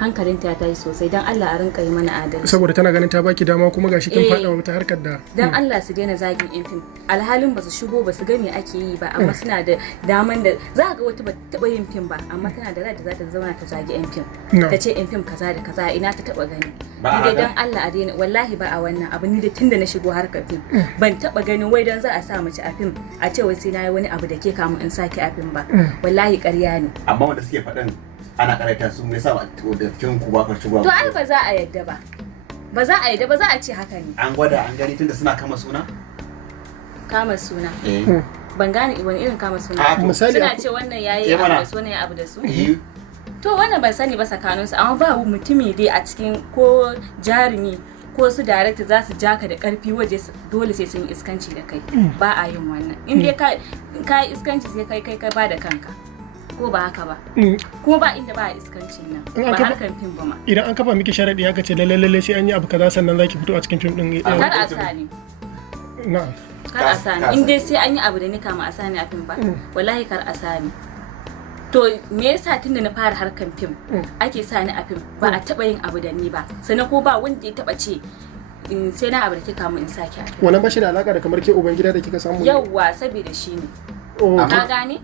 hankalinta ya tashi sosai dan Allah a rinka yi mana adalci saboda tana ganin ta baki dama kuma gashi kin fada wata harkar da dan Allah su daina zagin yan fim alhalin ba su shigo ba su ga me ake yi ba amma suna da daman da za ga wata ba taba yin fim ba amma tana da rai da za ta zauna ta zagi yan fim ta ce yan fim kaza da kaza ina ta taba gani ni dan Allah a daina wallahi ba a wannan abu ni da tunda na shigo harkar fim ban taba ganin wai dan za a sa mace a fim a ce wai sai na yi wani abu da ke kamun in saki a fim ba wallahi ƙarya ne amma wanda suke faɗin ana karaita su me yasa da kin ku ba farci ba to ai ba za a yadda ba ba za a yadda ba za a ce haka ne an gwada an gani tunda suna kama suna ban gane wani irin kama suna misali suna ce wannan yayi abu da su wannan ya abu da su to wannan ban sani ba tsakanin su amma ba mutumi dai a cikin ko jarumi ko su director za su jaka da karfi waje dole sai sun yi iskanci da kai ba a yin wannan in dai ka yi iskanci sai kai ba da kanka ko ba haka ba kuma ba inda ba a iskancin nan ba harkan fim ba ma idan an kafa miki sharadi aka ce lalle sai an yi abu kaza sannan zaki fito a cikin fim din kar a sani na'am kar a sani in dai sai an yi abu da ni kama a sani a fim ba wallahi kar a sani to me yasa tunda na fara harkan fim ake sani a fim ba a taba yin abu da ni ba sannan ko ba wanda ya taba ce in sai na abu da kika mu in saki a fim wannan ba shi da alaka da kamar ke ubangida da kika samu yawwa saboda shi ne ka gane